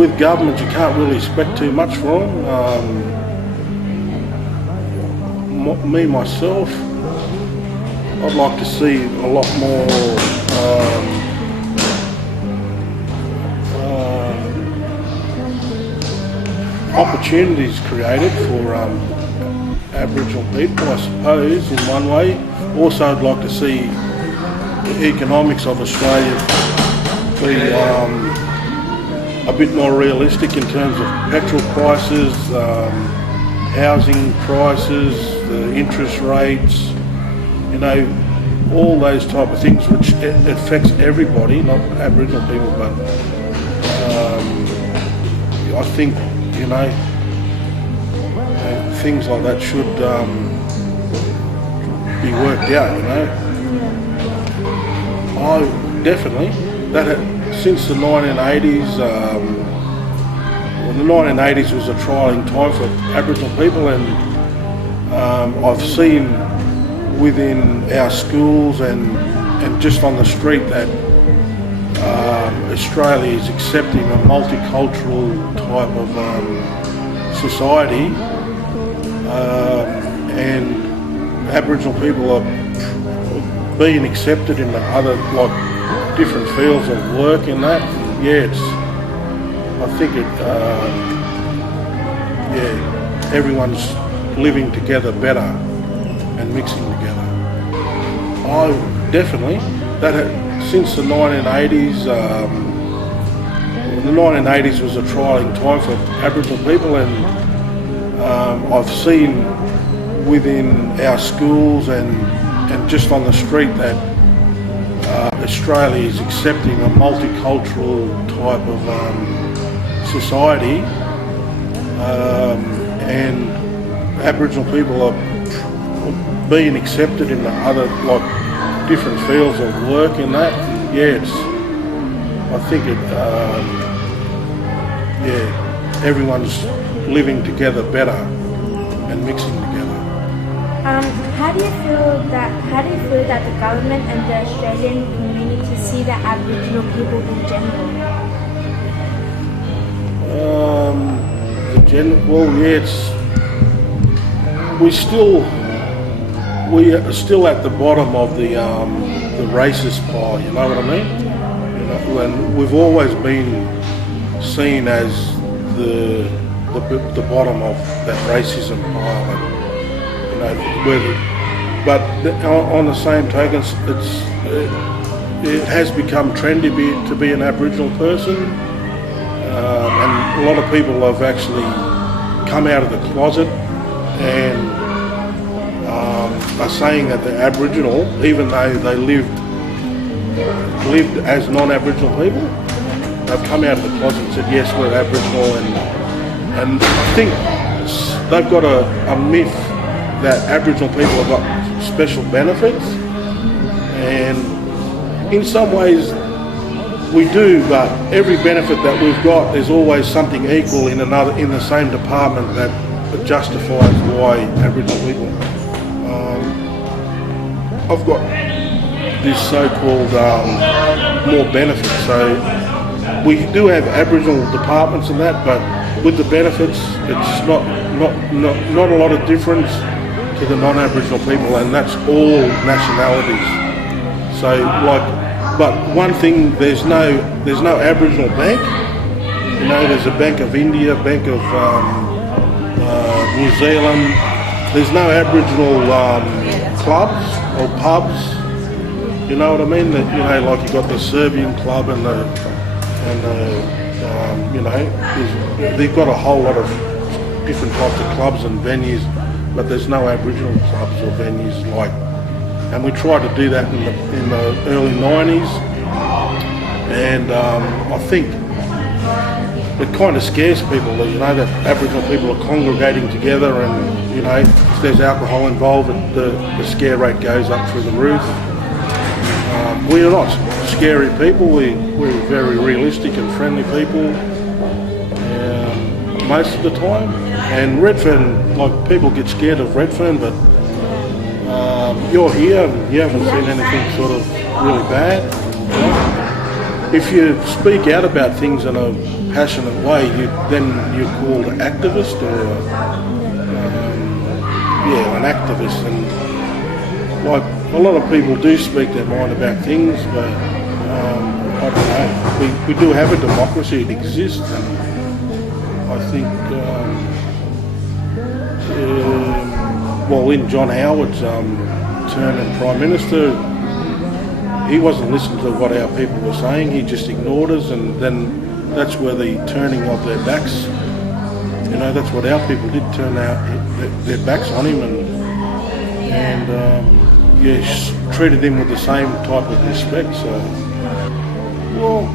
with government, you can't really expect too much from them. Me myself, I'd like to see a lot more opportunities created for Aboriginal people, I suppose, in one way. Also, I'd like to see the economics of Australia be a bit more realistic in terms of petrol prices, housing prices, the interest rates, all those type of things which affects everybody, not Aboriginal people, but I think, things like that should be worked out, I definitely, since the 1980s, the 1980s was a trying time for Aboriginal people, and I've seen within our schools and just on the street that Australia is accepting a multicultural type of society, and Aboriginal people are being accepted in the other, different fields of work and that. I think everyone's living together better and mixing together. Since the 1980s, the 1980s was a trying time for Aboriginal people, and I've seen within our schools and just on the street that Australia is accepting a multicultural type of society, and Aboriginal people are being accepted in the other, different fields of work and that. I think everyone's living together better and mixing together. How do you feel that the government and the Australian community see the Aboriginal people in general? We are still at the bottom of the racist pile. You know what I mean? And we've always been seen as the bottom of that racism pile. But on the same token, it has become trendy to be an Aboriginal person, and a lot of people have actually come out of the closet and are saying that they're Aboriginal, even though they lived as non-Aboriginal people. They've come out of the closet and said, yes, we're Aboriginal, and I think they've got a myth that Aboriginal people have got special benefits, and in some ways we do, but every benefit that we've got, there's always something equal in the same department that justifies why Aboriginal people. I've got this so-called more benefits, so we do have Aboriginal departments and that, but with the benefits, it's not a lot of difference to the non-Aboriginal people, and that's all nationalities. So but one thing, there's no Aboriginal bank. There's a Bank of India, Bank of New Zealand. There's no Aboriginal clubs or pubs. You know what I mean? That you got the Serbian club and they've got a whole lot of different types of clubs and venues, but there's no Aboriginal clubs or venues and we tried to do that in the early 90s, and I think it kind of scares people that Aboriginal people are congregating together, and if there's alcohol involved, the scare rate goes up through the roof. We are not scary people. We're very realistic and friendly people most of the time. And Redfern, people get scared of Redfern, but you're here and you haven't seen anything really bad. If you speak out about things in a passionate way, you're called an activist or an activist. And like a lot of people do speak their mind about things, but I don't know. We do have a democracy; it exists, and I think in John Howard's term as Prime Minister, he wasn't listening to what our people were saying. He just ignored us, and then that's where the turning of their backs. You know, that's what our people did, turn out their backs on him, and treated him with the same type of respect. So, well,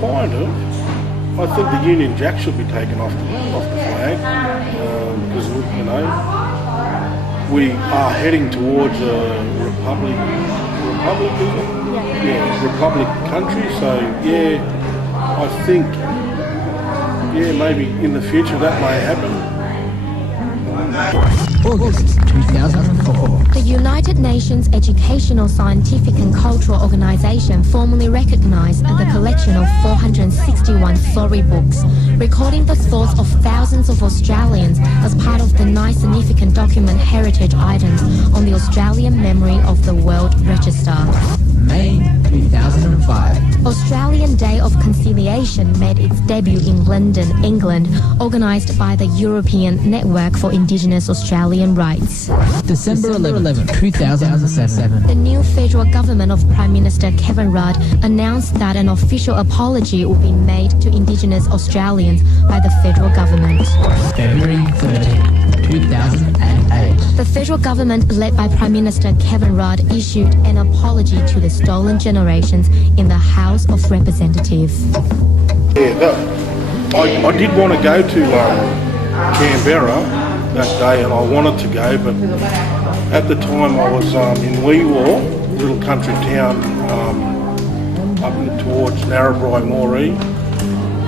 kind of. I think the Union Jack should be taken off the flag because you know we are heading towards a republic, isn't it? Yeah, republic country. So yeah, I think maybe in the future that may happen. August 2004. The United Nations Educational, Scientific and Cultural Organization formally recognized the collection of 461 storybooks, recording the thoughts of thousands of Australians as part of the 9 significant document heritage items on the Australian Memory of the World Register. May 2005. Australian Day of Conciliation made its debut in London, England, organised by the European Network for Indigenous Australian Rights. December 11, 2007. The new federal government of Prime Minister Kevin Rudd announced that an official apology will be made to Indigenous Australians by the federal government. February 13, 2008. The federal government, led by Prime Minister Kevin Rudd, issued an apology to the stolen generations in the House of Representatives. Yeah, I did want to go to Canberra that day, and I wanted to go, but at the time I was in Weewar, a little country town up towards Narrabri, Moree,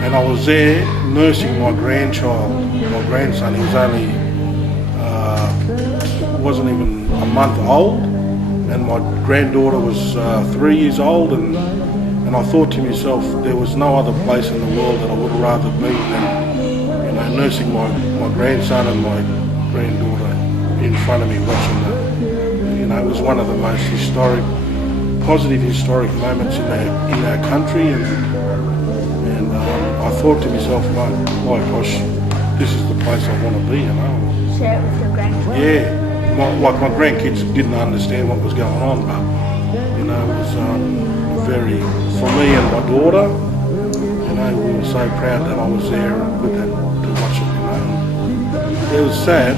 and I was there nursing my grandson. He was only wasn't even a month old, and my granddaughter was 3 years old, and I thought to myself, there was no other place in the world that I would rather be than nursing my grandson and my granddaughter in front of me, watching that. It was one of the most positive historic moments in our country, and I thought to myself, my gosh, this is the place I want to be. Share it with your grandchildren. Yeah. My grandkids didn't understand what was going on, but it was very, for me and my daughter, we were so proud that I was there with them to watch it. It was sad,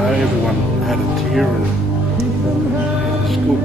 everyone had a tear, and it was good.